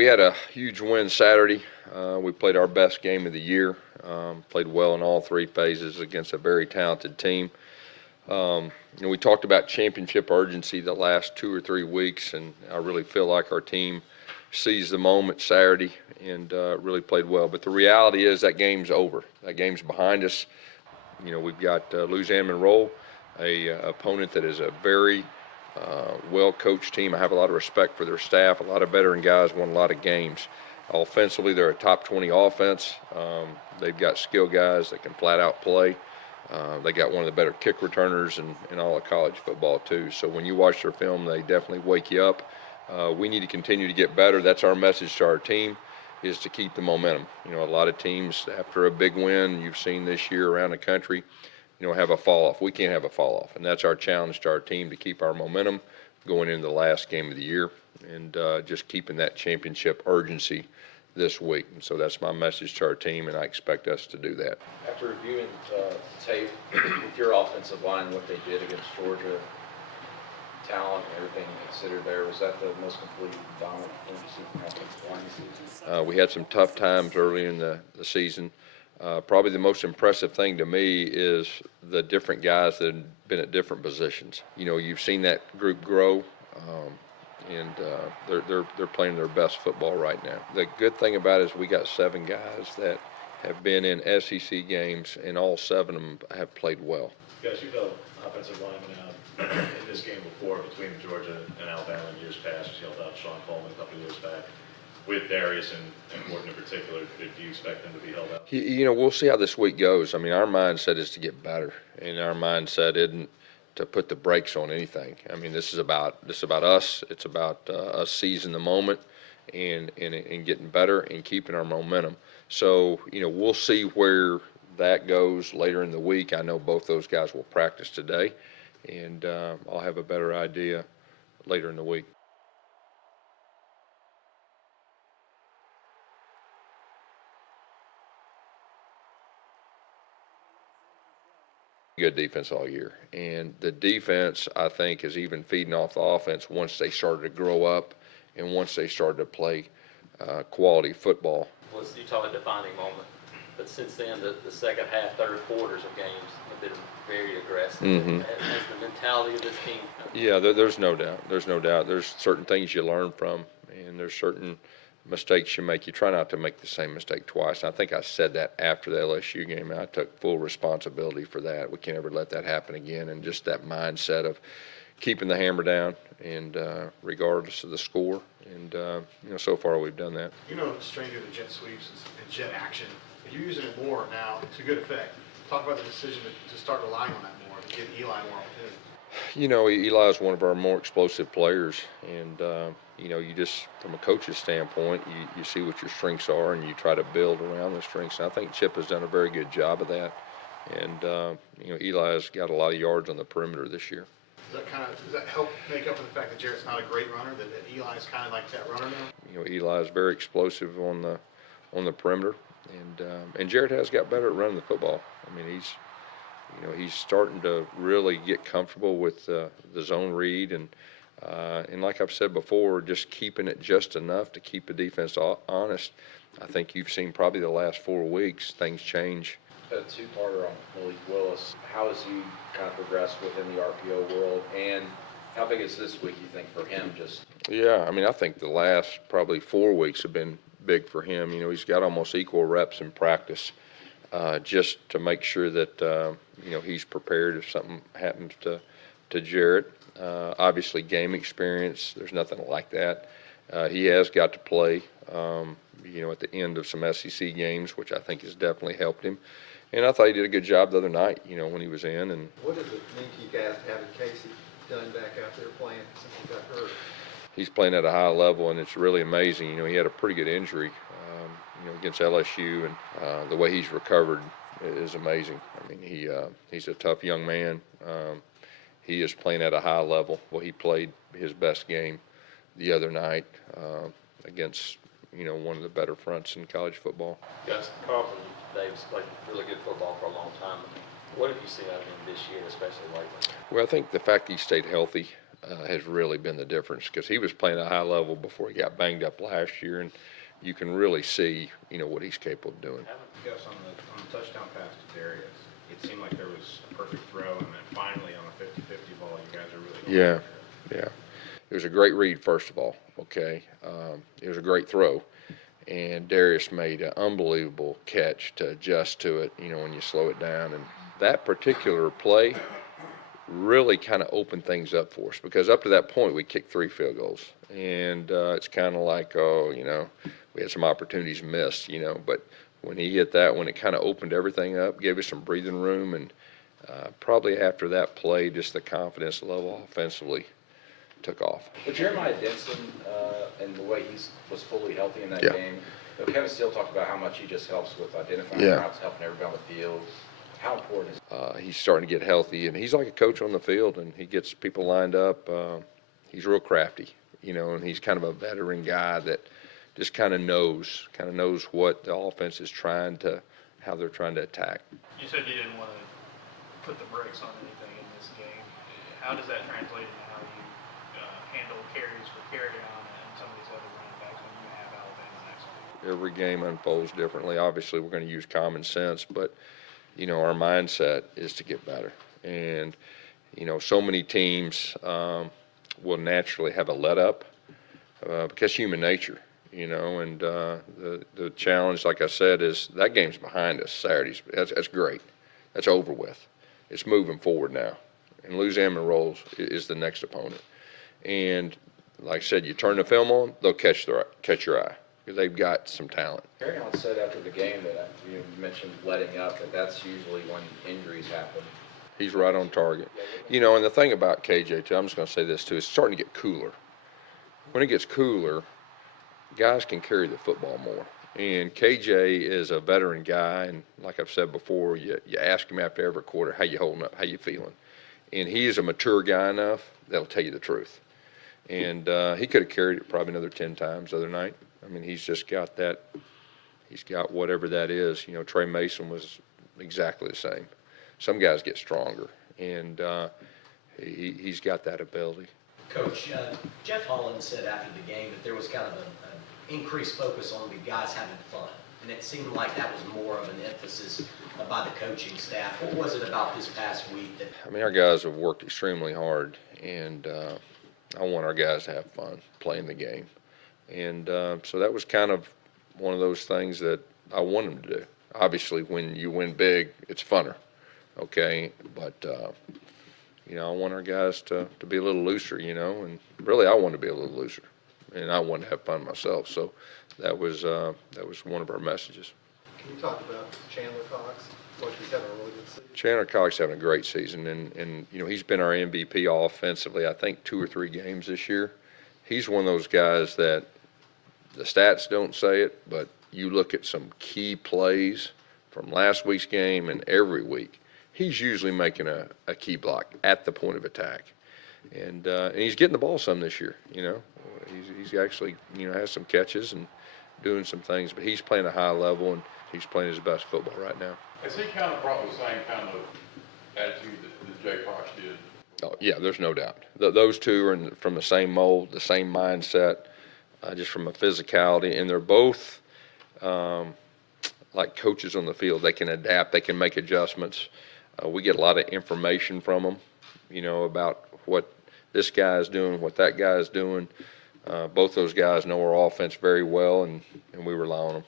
we had a huge win Saturday. We played our best game of the year. Played well in all three phases against a very talented team. We talked about championship urgency the last 2 or 3 weeks, and I really feel like our team seized the moment Saturday and really played well. But the reality is that game's over. That game's behind us. We've got Louisiana Monroe, a opponent that is a very well-coached team. I have a lot of respect for their staff. A lot of veteran guys won a lot of games. Offensively, they're a top 20 offense. They've got skilled guys that can flat-out play. They got one of the better kick returners in all of college football, too. So when you watch their film, they definitely wake you up. We need to continue to get better. That's our message to our team, is to keep the momentum. A lot of teams, after a big win, you've seen this year around the country, have a fall off. We can't have a fall off, and that's our challenge to our team, to keep our momentum going into the last game of the year and just keeping that championship urgency this week. And so that's my message to our team, and I expect us to do that. After reviewing tape with your offensive line, what they did against Georgia, talent and everything considered there, was that the most complete dominant thing you see from offensive line this season? We had some tough times early in the season. Probably the most impressive thing to me is the different guys that have been at different positions. You've seen that group grow, and they're playing their best football right now. The good thing about it is we got 7 guys that have been in SEC games, and all 7 of them have played well. Guys, you've held offensive linemen out in this game before between Georgia and Alabama in years past. You held out Sean Coleman a couple of years back. With Darius and Gordon in particular, do you expect them to be held out? We'll see how this week goes. Our mindset is to get better, and our mindset isn't to put the brakes on anything. This is about us. It's about us seizing the moment and getting better and keeping our momentum. So, we'll see where that goes later in the week. I know both those guys will practice today, and I'll have a better idea later in the week. Good defense all year, and the defense, I think, is even feeding off the offense once they started to grow up and once they started to play quality football. Well, you talk about a defining moment, but since then the second half, third quarters of games have been very aggressive. Mm-hmm. Has the mentality of this team? Yeah, there's no doubt. There's certain things you learn from, and there's certain mistakes you make. You try not to make the same mistake twice. I think I said that after the LSU game, and I took full responsibility for that. We can't ever let that happen again, and just that mindset of keeping the hammer down, and regardless of the score. And so far we've done that. Stranger to jet sweeps and jet action, but you're using it more now to good effect. Talk about the decision to start relying on that more, to give Eli more opportunity. Eli is one of our more explosive players, and you just, from a coach's standpoint, you see what your strengths are, and you try to build around those strengths. And I think Chip has done a very good job of that. And Eli has got a lot of yards on the perimeter this year. Does that help make up for the fact that Jarrett's not a great runner, that Eli's kind of like that runner now? Eli is very explosive on the perimeter, and Jarrett has got better at running the football. He's starting to really get comfortable with the zone read, and like I've said before, just keeping it just enough to keep the defense honest. I think you've seen probably the last 4 weeks things change. A two-parter on Malik Willis. How has he kind of progressed within the RPO world, and how big is this week, you think, for him? Yeah, I think the last probably 4 weeks have been big for him. He's got almost equal reps in practice, just to make sure that he's prepared if something happens to Jarrett. Obviously, game experience, there's nothing like that. He has got to play, at the end of some SEC games, which I think has definitely helped him. And I thought he did a good job the other night, when he was in. And what does it mean to you guys having Casey Dunn back out there playing since he got hurt? He's playing at a high level, and it's really amazing. He had a pretty good injury, against LSU, and the way he's recovered is amazing. He's a tough young man. He is playing at a high level. Well, he played his best game the other night against, one of the better fronts in college football. Gus, Carlton Davis played really good football for a long time. What have you seen out of him this year, especially lately? Well, I think the fact he stayed healthy has really been the difference, because he was playing at a high level before he got banged up last year, and you can really see, what he's capable of doing. Gus, on the touchdown pass to Darius, it seemed like there was a perfect throw, and then finally on the 50-50 ball, you guys are really going Yeah, after it. yeah. It was a great read, first of all, okay? It was a great throw, and Darius made an unbelievable catch to adjust to it, when you slow it down. And that particular play really kind of opened things up for us, because up to that point, we kicked 3 field goals. And it's kind of like, we had some opportunities missed, but when he hit that one, it kind of opened everything up, gave us some breathing room, and probably after that play, just the confidence level offensively took off. But Jeremiah Denson, and the way he was fully healthy in that Yeah. game, Kevin Steele talked about how much he just helps with identifying Yeah. routes, helping everybody on the field. How important is He's starting to get healthy, and he's like a coach on the field, and he gets people lined up. He's real crafty, and he's kind of a veteran guy that just kind of knows what the offense is how they're trying to attack. You said you didn't want to put the brakes on anything in this game. How does that translate into how you handle carries for Carryon and some of these other running backs when you have Alabama next week? Every game unfolds differently. Obviously, we're going to use common sense, but our mindset is to get better. And so many teams will naturally have a let up because human nature. And the challenge, like I said, is that game's behind us Saturdays. That's great. That's over with. It's moving forward now. And Louisiana Monroe is the next opponent. And like I said, you turn the film on, they'll catch your eye, because they've got some talent. Carryon said after the game that you mentioned letting up, that's usually when injuries happen. He's right on target. And the thing about KJ, too, I'm just going to say this, too, it's starting to get cooler. When it gets cooler, guys can carry the football more. And KJ is a veteran guy, and like I've said before, you ask him after every quarter, how you holding up, how you feeling? And he is a mature guy enough that'll tell you the truth. And he could have carried it probably another 10 times the other night. I mean, he's just got that. He's got whatever that is. Trey Mason was exactly the same. Some guys get stronger, and he's got that ability. Coach, Jeff Holland said after the game that there was kind of an increased focus on the guys having fun, and it seemed like that was more of an emphasis by the coaching staff. What was it about this past week that? I mean, our guys have worked extremely hard, and I want our guys to have fun playing the game. And so that was kind of one of those things that I want them to do. Obviously, when you win big, it's funner, okay? But, I want our guys to be a little looser, and really I want to be a little looser. And I want to have fun myself. So that was one of our messages. Can you talk about Chandler Cox? Like he's having a really good season. Chandler Cox having a great season, and he's been our MVP offensively, I think 2 or 3 games this year. He's one of those guys that the stats don't say it, but you look at some key plays from last week's game and every week, he's usually making a key block at the point of attack. And he's getting the ball some this year, He's actually, has some catches and doing some things, but he's playing a high level, and he's playing his best football right now. Has he kind of brought the same kind of attitude that Jay Cox did? Oh, yeah, there's no doubt. Those two are from the same mold, the same mindset, just from a physicality, and they're both like coaches on the field. They can adapt, they can make adjustments. We get a lot of information from them, about what this guy is doing, what that guy is doing. Both those guys know our offense very well, and we rely on them.